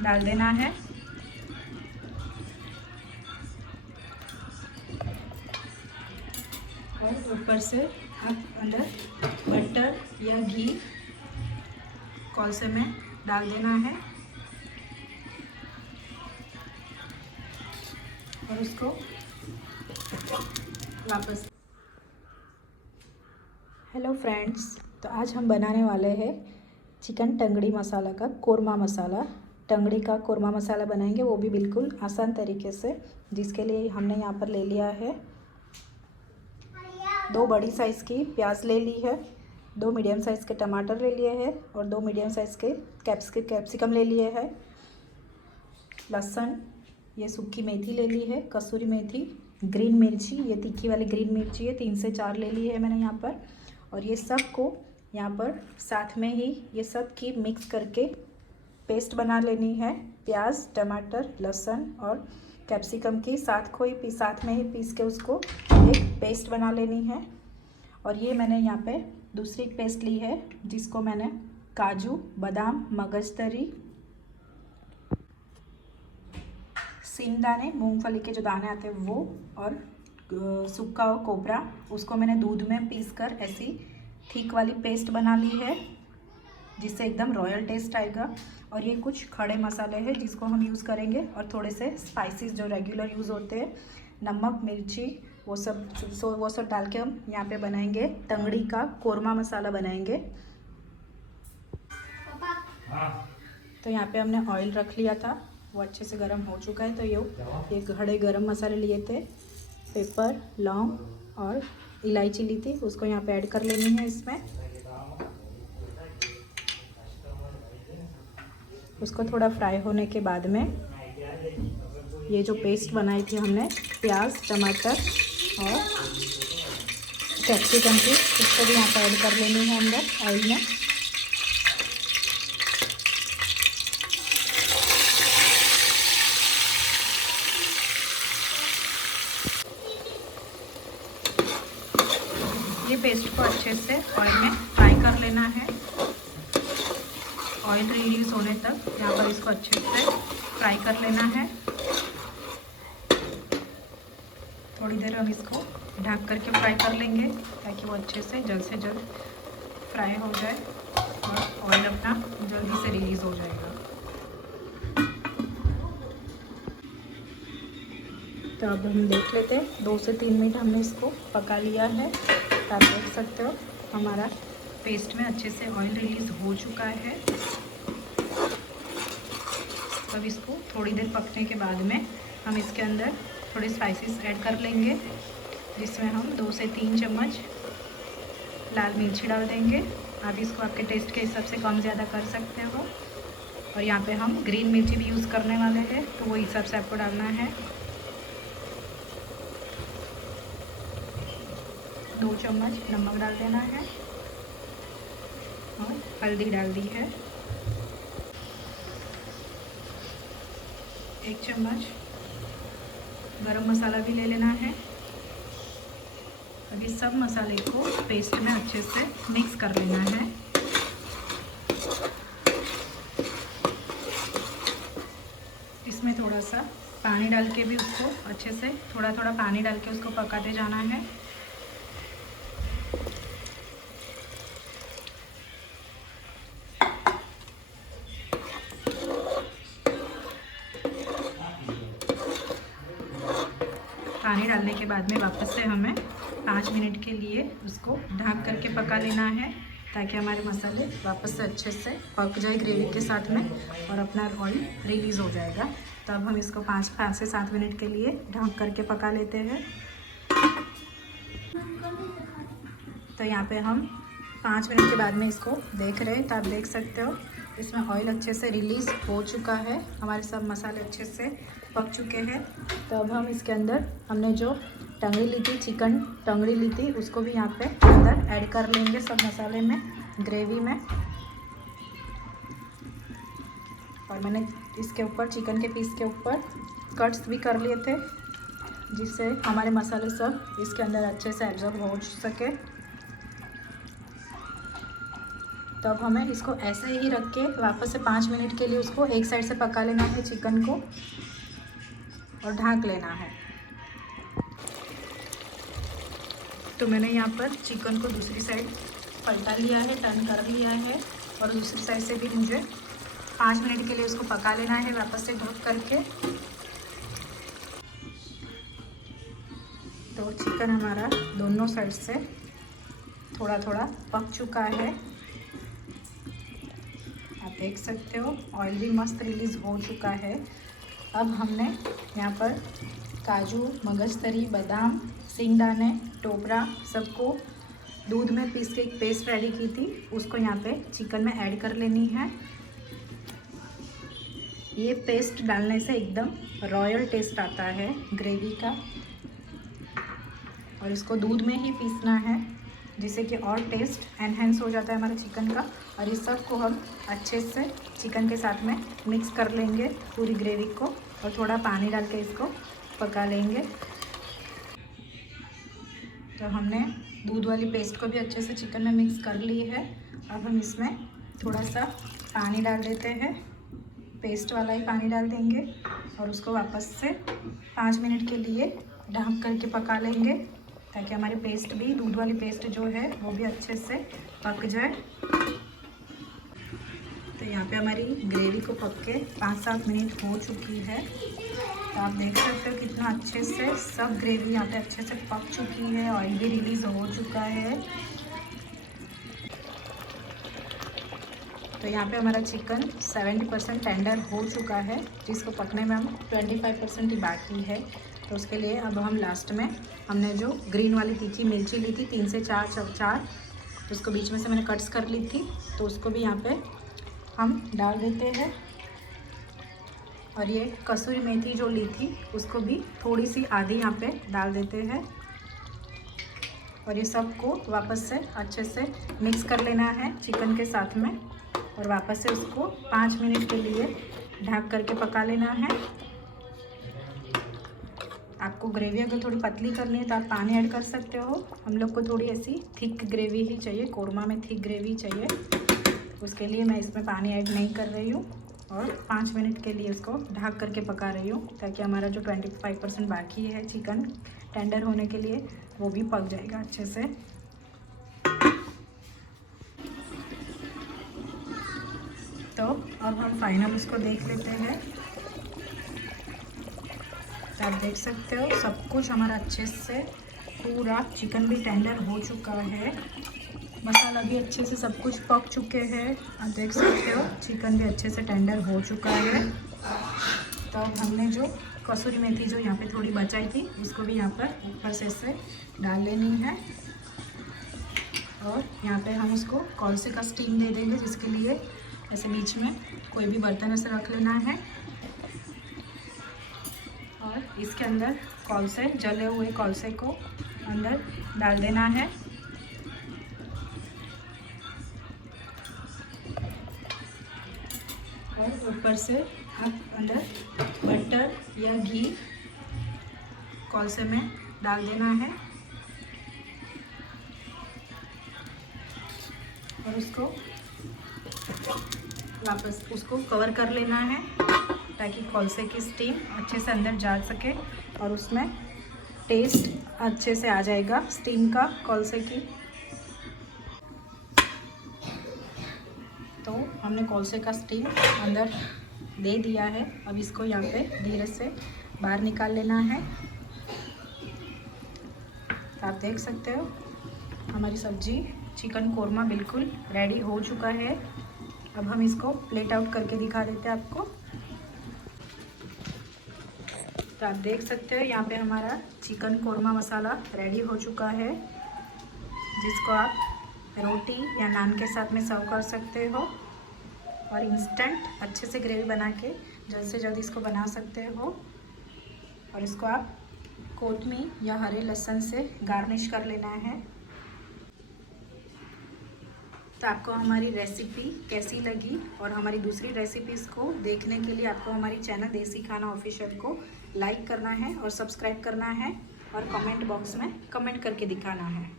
डाल देना है। और ऊपर से आप अंदर बटर या घी कौन से में डाल देना है और उसको वापस। हेलो फ्रेंड्स, तो आज हम बनाने वाले हैं चिकन टंगड़ी मसाला का कोरमा मसाला। टंगड़ी का कोरमा मसाला बनाएंगे, वो भी बिल्कुल आसान तरीके से, जिसके लिए हमने यहाँ पर ले लिया है 2 बड़ी साइज़ की प्याज ले ली है, 2 मीडियम साइज़ के टमाटर ले लिए हैं और 2 मीडियम साइज़ के कैप्सिकम ले लिए हैं, लहसुन, ये सूखी मेथी ले ली है, कसूरी मेथी, ग्रीन मिर्ची, ये तीखी वाली ग्रीन मिर्ची है 3 से 4 ले ली है मैंने यहाँ पर। और ये सब को यहाँ पर साथ में ही ये सब की मिक्स करके पेस्ट बना लेनी है। प्याज, टमाटर, लहसुन और कैप्सिकम की साथ में ही पीस के उसको एक पेस्ट बना लेनी है। और ये मैंने यहाँ पे दूसरी पेस्ट ली है, जिसको मैंने काजू, बादाम, मगजतरी, सींगदाने, मूंगफली के जो दाने आते हैं वो, और सूखा कोपरा, उसको मैंने दूध में पीसकर ऐसी थिक वाली पेस्ट बना ली है, जिससे एकदम रॉयल टेस्ट आएगा। और ये कुछ खड़े मसाले हैं जिसको हम यूज़ करेंगे, और थोड़े से स्पाइसेस जो रेगुलर यूज़ होते हैं, नमक, मिर्ची, वो सब डाल के हम यहाँ पे बनाएंगे टंगड़ी का कोरमा मसाला बनाएंगे। तो यहाँ पे हमने ऑयल रख लिया था, वो अच्छे से गर्म हो चुका है। तो ये खड़े गरम मसाले लिए थे, पेपर, लौंग और इलायची ली थी, उसको यहाँ पे ऐड कर लेनी है इसमें। उसको थोड़ा फ्राई होने के बाद में ये जो पेस्ट बनाई थी हमने प्याज, टमाटर और कैप्सिकम की, उसको भी यहाँ पे ऐड कर लेनी है अंदर ऑयल में। ये पेस्ट को अच्छे से ऑयल में फ्राई कर लेना है, ऑयल रिलीज होने तक यहाँ पर इसको अच्छे से फ्राई कर लेना है। थोड़ी देर हम इसको ढक करके फ्राई कर लेंगे, ताकि वो अच्छे से जल्द फ्राई हो जाए और ऑयल अपना जल्दी से रिलीज़ हो जाएगा। तो अब हम देख लेते हैं, 2 से 3 मिनट हमने इसको पका लिया है। आप देख सकते हो हमारा पेस्ट में अच्छे से ऑयल रिलीज़ हो चुका है। अब इसको थोड़ी देर पकने के बाद में हम इसके अंदर थोड़े स्पाइसेस ऐड कर लेंगे, जिसमें हम 2 से 3 चम्मच लाल मिर्ची डाल देंगे। आप इसको आपके टेस्ट के हिसाब से कम ज़्यादा कर सकते हो। और यहाँ पे हम ग्रीन मिर्ची भी यूज़ करने वाले हैं, तो वो हिसाब से आपको डालना है। 2 चम्मच नमक डाल देना है और हल्दी डाल दी है। 1 चम्मच गरम मसाला भी ले लेना है। अब इस सब मसाले को पेस्ट में अच्छे से मिक्स कर लेना है। इसमें थोड़ा सा पानी डाल के भी उसको अच्छे से थोड़ा पानी डाल के उसको पकाते जाना है। पानी डालने के बाद में वापस से हमें 5 मिनट के लिए उसको ढक करके पका लेना है, ताकि हमारे मसाले वापस से अच्छे से पक जाए ग्रेवी के साथ में और अपना ऑयल रिलीज़ हो जाएगा। तो अब हम इसको 5 से 7 मिनट के लिए ढक करके पका लेते हैं। तो यहाँ पे हम 5 मिनट के बाद में इसको देख रहे हैं, तो आप देख सकते हो इसमें ऑयल अच्छे से रिलीज़ हो चुका है, हमारे सब मसाले अच्छे से पक चुके हैं। तो अब हम इसके अंदर हमने जो टंगड़ी ली थी, चिकन टंगड़ी ली थी, उसको भी यहाँ पे अंदर ऐड कर लेंगे सब मसाले में, ग्रेवी में। और मैंने इसके ऊपर चिकन के पीस के ऊपर कट्स भी कर लिए थे, जिससे हमारे मसाले सब इसके अंदर अच्छे से एब्जॉर्ब हो सके। तो अब हमें इसको ऐसे ही रख के वापस से 5 मिनट के लिए उसको एक साइड से पका लेना है चिकन को और ढक लेना है। तो मैंने यहाँ पर चिकन को दूसरी साइड पलटा लिया है, टर्न कर लिया है और दूसरी साइड से भी मुझे 5 मिनट के लिए उसको पका लेना है वापस से ढक करके। तो चिकन हमारा दोनों साइड से थोड़ा थोड़ा पक चुका है, आप देख सकते हो। ऑयल भी मस्त रिलीज़ हो चुका है। अब हमने यहाँ पर काजू, मगजतरी, बादाम, सिंगदाने, टोपरा सबको दूध में पीस के एक पेस्ट रेडी की थी, उसको यहाँ पे चिकन में ऐड कर लेनी है। ये पेस्ट डालने से एकदम रॉयल टेस्ट आता है ग्रेवी का, और इसको दूध में ही पीसना है जिससे कि और टेस्ट एनहेंस हो जाता है हमारे चिकन का। और इस सब को हम अच्छे से चिकन के साथ में मिक्स कर लेंगे पूरी ग्रेवी को, और थोड़ा पानी डाल के इसको पका लेंगे। तो हमने दूध वाली पेस्ट को भी अच्छे से चिकन में मिक्स कर ली है। अब हम इसमें थोड़ा सा पानी डाल देते हैं, पेस्ट वाला ही पानी डाल देंगे और उसको वापस से 5 मिनट के लिए ढक करके पका लेंगे, ताकि हमारी पेस्ट भी, दूध वाली पेस्ट जो है वो भी अच्छे से पक जाए। तो यहाँ पे हमारी ग्रेवी को पक के 5-7 मिनट हो चुकी है। तो आप देख सकते हो कितना अच्छे से सब ग्रेवी यहाँ पे अच्छे से पक चुकी है, ऑयल भी रिलीज़ हो चुका है। तो यहाँ पे हमारा चिकन 70% टेंडर हो चुका है, जिसको पकने में हम 25% ही बाकी है। तो उसके लिए अब हम लास्ट में हमने जो ग्रीन वाली तीखी मिर्ची ली थी 3 से 4, उसको बीच में से मैंने कट्स कर ली थी, तो उसको भी यहाँ पे हम डाल देते हैं। और ये कसूरी मेथी जो ली थी उसको भी थोड़ी सी आधी यहाँ पे डाल देते हैं, और ये सब को वापस से अच्छे से मिक्स कर लेना है चिकन के साथ में, और वापस से उसको 5 मिनट के लिए ढक करके पका लेना है। आपको ग्रेवी अगर थोड़ी पतली करनी है तो आप पानी ऐड कर सकते हो। हम लोग को थोड़ी ऐसी थिक ग्रेवी ही चाहिए, कोरमा में थिक ग्रेवी चाहिए, उसके लिए मैं इसमें पानी ऐड नहीं कर रही हूँ और 5 मिनट के लिए उसको ढक करके पका रही हूँ, ताकि हमारा जो 25% बाकी है चिकन टेंडर होने के लिए वो भी पक जाएगा अच्छे से। तो अब हम फाइनल उसको देख लेते हैं। तो आप देख सकते हो सब कुछ हमारा अच्छे से, पूरा चिकन भी टेंडर हो चुका है, मसाला भी अच्छे से सब कुछ पक चुके हैं। आप देख सकते हो चिकन भी अच्छे से टेंडर हो चुका है। तो अब हमने जो कसूरी मेथी जो यहाँ पे थोड़ी बचाई थी उसको भी यहाँ पर ऊपर से डाल लेनी है, और यहाँ पे हम उसको कॉलसे का स्टीम दे देंगे, जिसके लिए ऐसे बीच में कोई भी बर्तन ऐसे रख लेना है, और इसके अंदर कॉलसे, जले हुए कॉलसे को अंदर डाल देना है। और ऊपर से आप अंदर बटर या घी कॉलसे में डाल देना है, और उसको वापस उसको कवर कर लेना है, ताकि कॉलसे की स्टीम अच्छे से अंदर जा सके और उसमें टेस्ट अच्छे से आ जाएगा स्टीम का, कॉलसे की। तो हमने कॉलसे का स्टीम अंदर दे दिया है। अब इसको यहाँ पे धीरे से बाहर निकाल लेना है। तो आप देख सकते हो हमारी सब्जी चिकन कोरमा बिल्कुल रेडी हो चुका है। अब हम इसको प्लेट आउट करके दिखा देते हैं आपको। तो आप देख सकते हो यहाँ पे हमारा चिकन कोरमा मसाला रेडी हो चुका है, जिसको आप रोटी या नान के साथ में सर्व कर सकते हो, और इंस्टेंट अच्छे से ग्रेवी बना के जल्द से जल्द इसको बना सकते हो। और इसको आप कोतमीर या हरे लहसुन से गार्निश कर लेना है। तो आपको हमारी रेसिपी कैसी लगी, और हमारी दूसरी रेसिपीज़ को देखने के लिए आपको हमारी चैनल देसी खाना ऑफिशियल को लाइक करना है और सब्सक्राइब करना है, और कमेंट बॉक्स में कमेंट करके दिखाना है।